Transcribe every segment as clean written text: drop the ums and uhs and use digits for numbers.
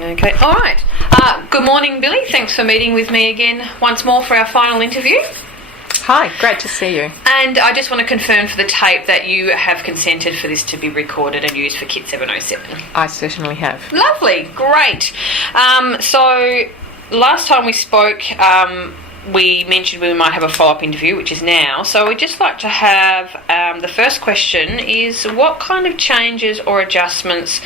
Okay, all right. Good morning, Billy. Thanks for meeting with me again once more for our final interview. Hi, great to see you. And I just want to confirm for the tape that you have consented for this to be recorded and used for KIT 707. I certainly have. Lovely, great. So last time we spoke, we mentioned we might have a follow-up interview, which is now. So we'd just like to have, the first question is, what kind of changes or adjustments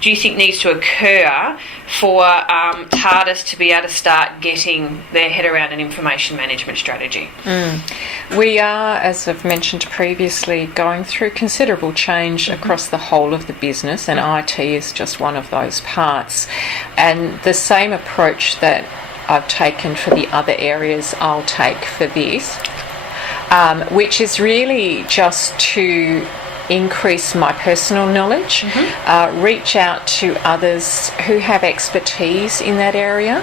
do you think needs to occur for TARDIS to be able to start getting their head around an information management strategy? We are, as I've mentioned previously, going through considerable change across the whole of the business, and IT is just one of those parts. And the same approach that I've taken for the other areas, I'll take for this, which is really just to increase my personal knowledge, reach out to others who have expertise in that area,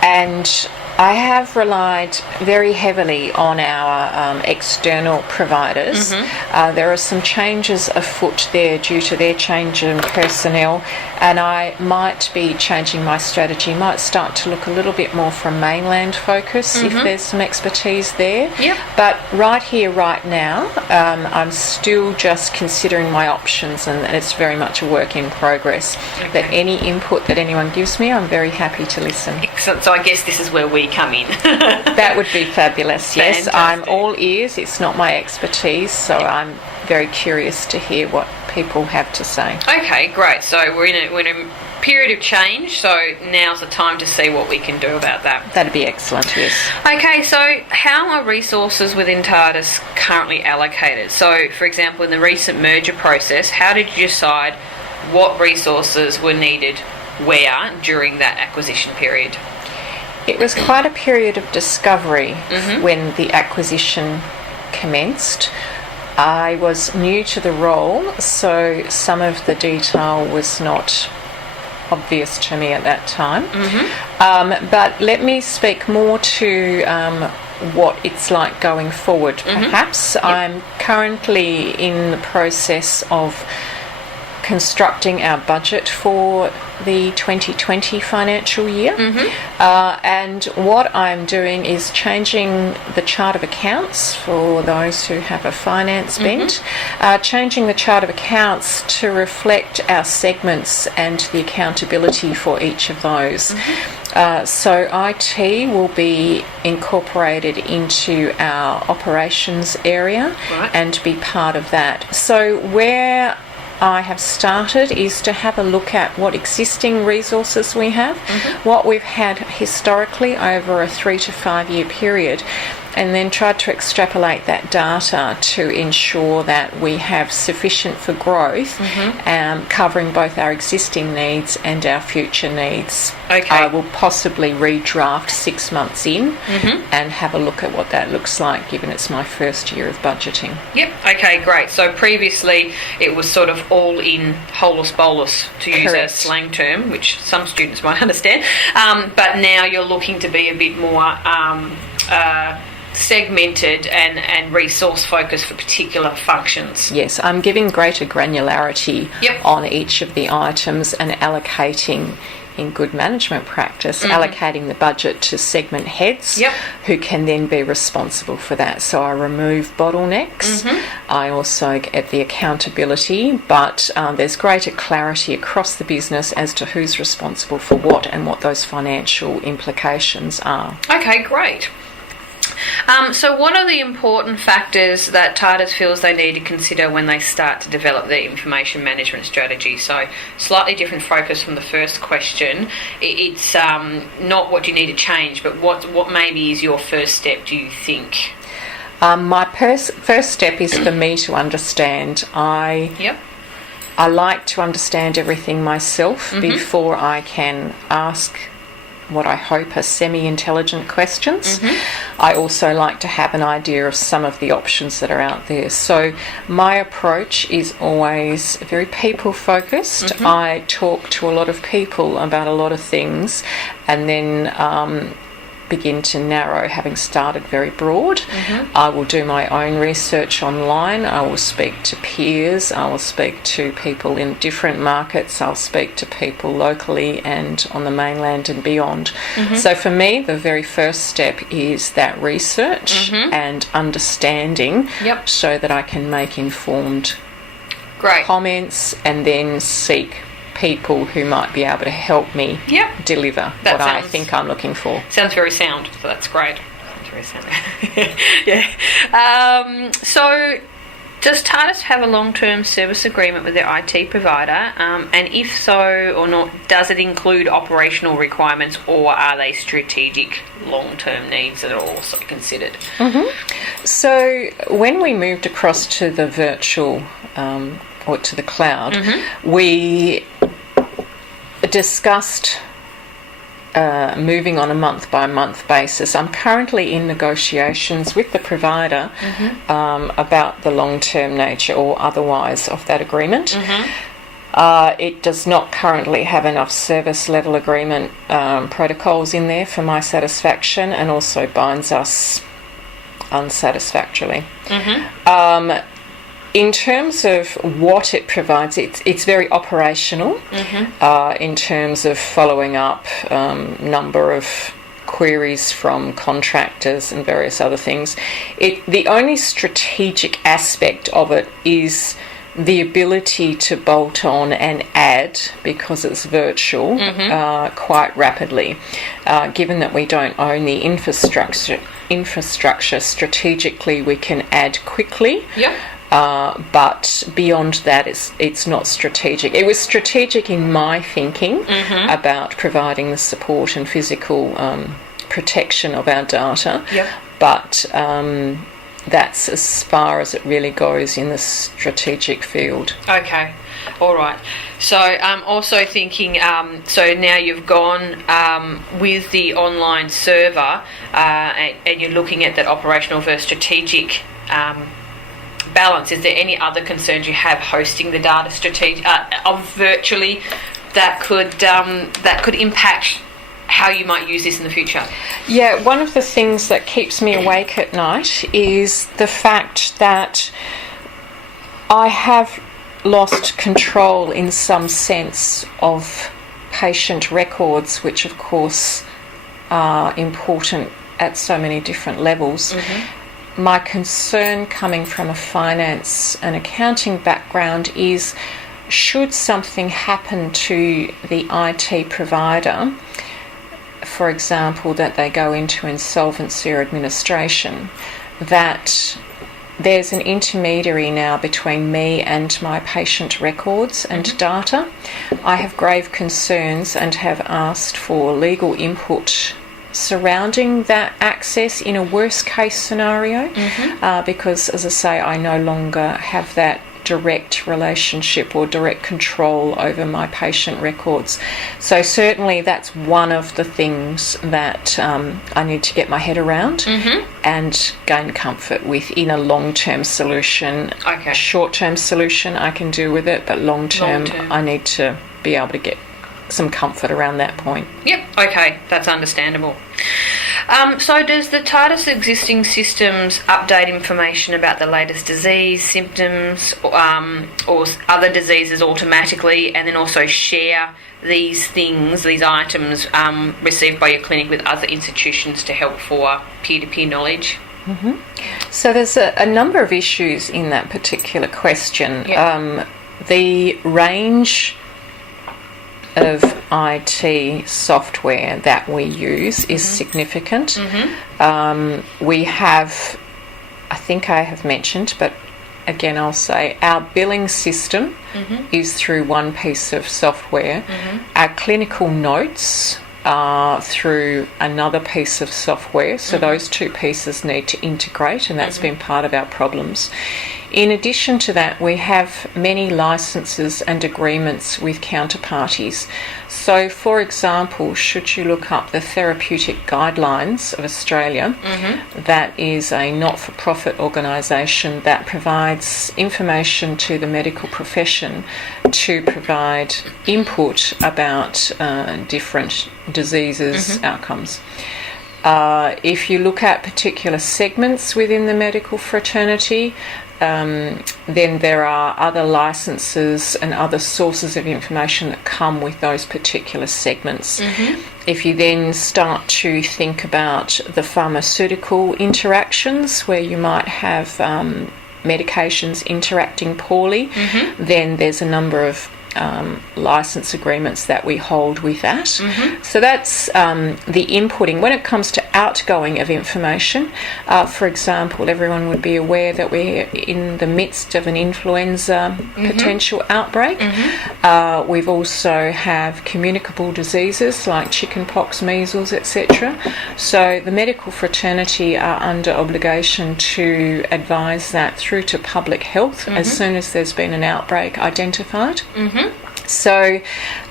and I have relied very heavily on our external providers. There are some changes afoot there due to their change in personnel, and I might be changing my strategy, might start to look a little bit more from mainland focus if there's some expertise there. But right here, right now, I'm still just considering my options, and it's very much a work in progress. But any input that anyone gives me, I'm very happy to listen. Excellent. So I guess this is where we come in. That would be fabulous, yes. Fantastic. I'm all ears. It's not my expertise, so I'm very curious to hear what people have to say. Okay, great. So we're in a period of change, so now's the time to see what we can do about that. That'd be excellent, yes. Okay, so how are resources within TARDIS currently allocated? So, for example, in the recent merger process, how did you decide what resources were needed where during that acquisition period? It was quite a period of discovery when the acquisition commenced. I was new to the role, so some of the detail was not obvious to me at that time. But let me speak more to what it's like going forward, perhaps. I'm currently in the process of constructing our budget for the 2020 financial year, and what I'm doing is changing the chart of accounts for those who have a finance bent, changing the chart of accounts to reflect our segments and the accountability for each of those. So IT will be incorporated into our operations area and be part of that. So where I have started is to have a look at what existing resources we have, what we've had historically over a 3 to 5 year period, and then try to extrapolate that data to ensure that we have sufficient for growth, covering both our existing needs and our future needs. I will possibly redraft 6 months in and have a look at what that looks like, given it's my first year of budgeting. Okay, great. So previously it was sort of all in holus bolus, to use a slang term, which some students might understand, but now you're looking to be a bit more segmented and resource focused for particular functions. Yes, I'm giving greater granularity on each of the items and allocating, in good management practice, allocating the budget to segment heads who can then be responsible for that. So I remove bottlenecks. I also get the accountability, but there's greater clarity across the business as to who's responsible for what and what those financial implications are. Okay, great. So what are the important factors that TARDIS feels they need to consider when they start to develop their information management strategy? So slightly different focus from the first question. It's not what you need to change, but what maybe is your first step, do you think? My first step is for me to understand. I like to understand everything myself before I can ask what I hope are semi-intelligent questions. I also like to have an idea of some of the options that are out there. So my approach is always very people-focused. I talk to a lot of people about a lot of things, and then begin to narrow, having started very broad. I will do my own research online. I will speak to peers. I will speak to people in different markets. I'll speak to people locally and on the mainland and beyond. So for me, the very first step is that research and understanding, so that I can make informed comments and then seek people who might be able to help me deliver what I think I'm looking for. Sounds very sound, so that's great. Sounds very sound. Yeah. So does TARDIS have a long-term service agreement with their IT provider? And if so or not, does it include operational requirements, or are they strategic long-term needs that are also considered? So when we moved across to the virtual or to the cloud, we discussed moving on a month-by-month basis. I'm currently in negotiations with the provider about the long-term nature or otherwise of that agreement. It does not currently have enough service level agreement protocols in there for my satisfaction, and also binds us unsatisfactorily. In terms of what it provides, it's very operational in terms of following up number of queries from contractors and various other things. The only strategic aspect of it is the ability to bolt on and add, because it's virtual, quite rapidly. Given that we don't own the infrastructure, strategically we can add quickly. But beyond that, it's not strategic. It was strategic in my thinking about providing the support and physical protection of our data, but that's as far as it really goes in the strategic field. Okay, all right. So I'm also thinking, so now you've gone with the online server and you're looking at that operational versus strategic balance. Is there any other concerns you have hosting the data virtually that could impact how you might use this in the future? Yeah, one of the things that keeps me awake at night is the fact that I have lost control in some sense of patient records, which of course are important at so many different levels. My concern, coming from a finance and accounting background, is should something happen to the IT provider, for example, that they go into insolvency or administration, that there's an intermediary now between me and my patient records and data. I have grave concerns and have asked for legal input surrounding that access in a worst case scenario, because, as I say, I no longer have that direct relationship or direct control over my patient records. So certainly that's one of the things that I need to get my head around and gain comfort with in a long-term solution. A short-term solution I can do with it, but long-term I need to be able to get some comfort around that point. Okay, that's understandable. So does the TARDIS existing systems update information about the latest disease, symptoms, or other diseases automatically, and then also share these things, these items received by your clinic with other institutions to help for peer-to-peer knowledge? So there's a number of issues in that particular question. The range of IT software that we use is significant. We have, I think I have mentioned, but again I'll say, our billing system is through one piece of software. Our clinical notes are through another piece of software, so those two pieces need to integrate, and that's been part of our problems. In addition to that, we have many licenses and agreements with counterparties. So, for example, should you look up the Therapeutic Guidelines of Australia, that is a not-for-profit organisation that provides information to the medical profession to provide input about different diseases, outcomes. If you look at particular segments within the medical fraternity, then there are other licenses and other sources of information that come with those particular segments. If you then start to think about the pharmaceutical interactions, where you might have medications interacting poorly, then there's a number of license agreements that we hold with that. So that's the inputting. When it comes to outgoing of information, for example, everyone would be aware that we're in the midst of an influenza potential outbreak. We've also have communicable diseases like chickenpox, measles, etc. So the medical fraternity are under obligation to advise that through to public health as soon as there's been an outbreak identified. So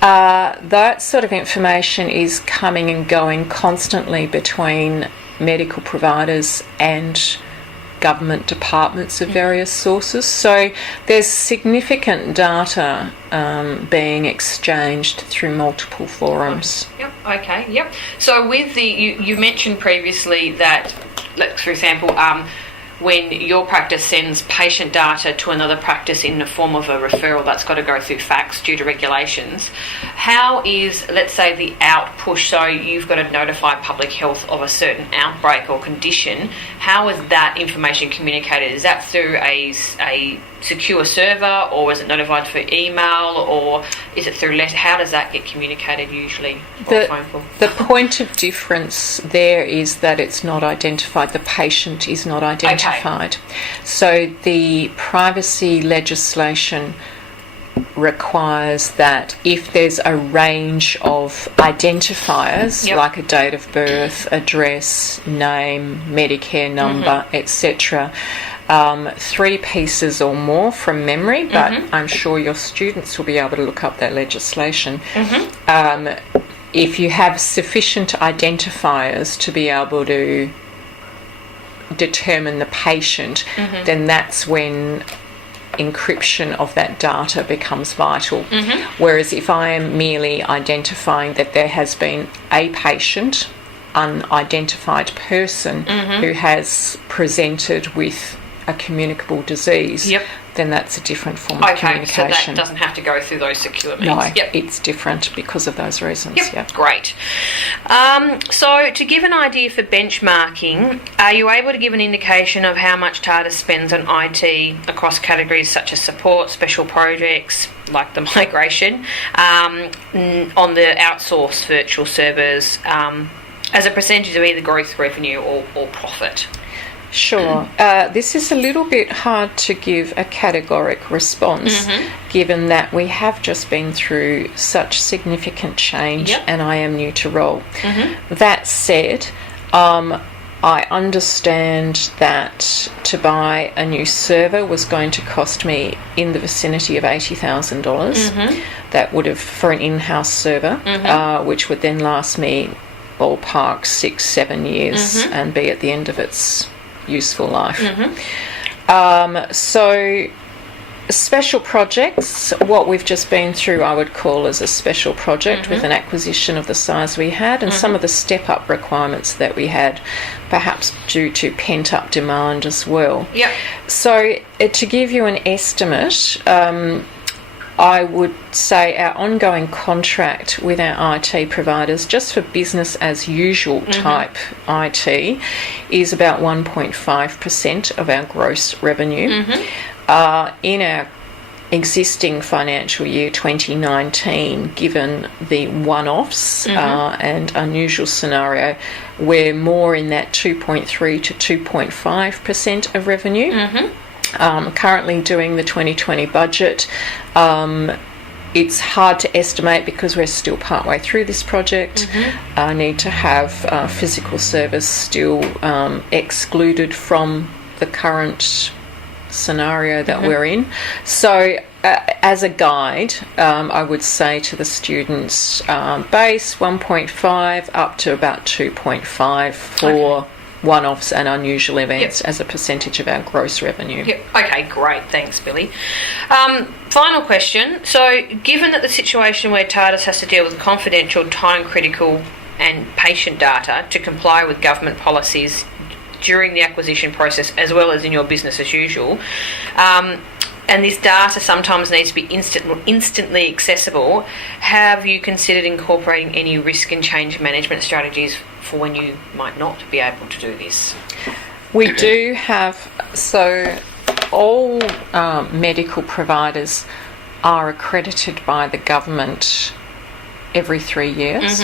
that sort of information is coming and going constantly between medical providers and government departments of various sources. So there's significant data being exchanged through multiple forums. Yep. Okay. Yep. So with you mentioned previously that, like, for example, when your practice sends patient data to another practice in the form of a referral, that's got to go through fax due to regulations. How is, let's say, the out push, so you've got to notify public health of a certain outbreak or condition, how is that information communicated? Is that through a secure server, or is it notified for email, or is it through letter? How does that get communicated usually? The point of difference there is that it's not identified. The patient is not identified. Okay. So the privacy legislation requires that if there's a range of identifiers, like a date of birth, address, name, Medicare number, etc., 3 pieces or more from memory, but I'm sure your students will be able to look up that legislation. If you have sufficient identifiers to be able to determine the patient, then that's when encryption of that data becomes vital. Whereas if I am merely identifying that there has been a patient, unidentified person, who has presented with a communicable disease, then that's a different form of communication. So that doesn't have to go through those secure means. No, it's different because of those reasons. Great. So to give an idea for benchmarking, are you able to give an indication of how much TARDIS spends on IT across categories such as support, special projects, like the migration, on the outsourced virtual servers, as a percentage of either growth, revenue or profit? Sure. This is a little bit hard to give a categoric response, given that we have just been through such significant change and I am new to role. That said, I understand that to buy a new server was going to cost me in the vicinity of $80,000. That would have, for an in-house server, which would then last me ballpark 6-7 years and be at the end of its useful life. So special projects, what we've just been through, I would call as a special project with an acquisition of the size we had, and some of the step-up requirements that we had, perhaps due to pent-up demand as well. So to give you an estimate, I would say our ongoing contract with our IT providers, just for business as usual type IT, is about 1.5% of our gross revenue. In our existing financial year 2019, given the one-offs and unusual scenario, we're more in that 2.3 to 2.5% of revenue. Currently doing the 2020 budget. It's hard to estimate because we're still partway through this project. I need to have physical service still excluded from the current scenario that we're in. So as a guide, I would say to the students, base 1.5 up to about 2.5 for one-offs and unusual events as a percentage of our gross revenue. Okay, great. Thanks, Billy. Final question. So, given that the situation where TARDIS has to deal with confidential, time-critical and patient data to comply with government policies during the acquisition process as well as in your business as usual. And this data sometimes needs to be instantly accessible. Have you considered incorporating any risk and change management strategies for when you might not be able to do this? We do have, so all medical providers are accredited by the government every 3 years.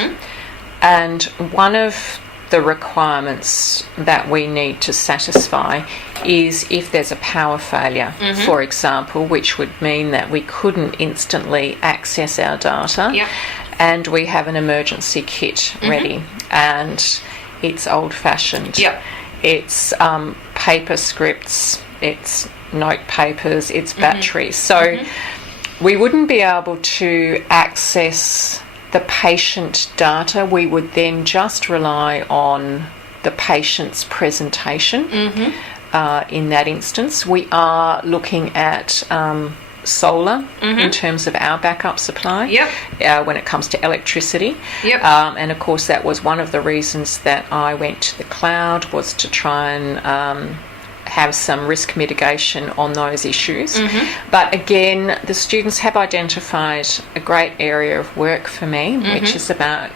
And one of the requirements that we need to satisfy is if there's a power failure, for example, which would mean that we couldn't instantly access our data, and we have an emergency kit ready, and it's old-fashioned. It's paper scripts, it's note papers, it's batteries. So we wouldn't be able to access the patient data. We would then just rely on the patient's presentation. In that instance, we are looking at solar in terms of our backup supply when it comes to electricity. And of course that was one of the reasons that I went to the cloud, was to try and have some risk mitigation on those issues. But again, the students have identified a great area of work for me, which is about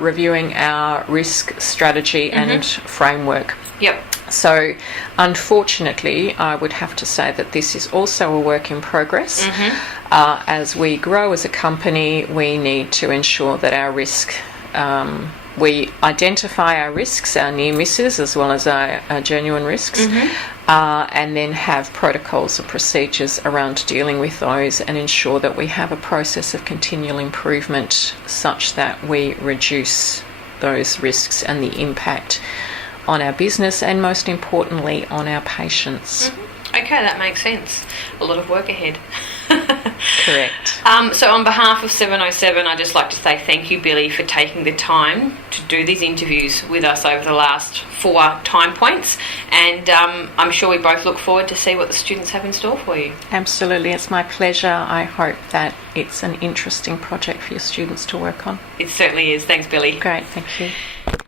reviewing our risk strategy and framework. So unfortunately, I would have to say that this is also a work in progress. As we grow as a company, we need to ensure that our risk, we identify our risks, our near misses, as well as our genuine risks, and then have protocols or procedures around dealing with those, and ensure that we have a process of continual improvement such that we reduce those risks and the impact on our business, and most importantly on our patients. Okay, that makes sense. A lot of work ahead. Correct. So on behalf of 707, I'd just like to say thank you, Billy, for taking the time to do these interviews with us over the last 4 time points, and I'm sure we both look forward to see what the students have in store for you. Absolutely, it's my pleasure. I hope that it's an interesting project for your students to work on. It certainly is. Thanks, Billy. Great, thank you.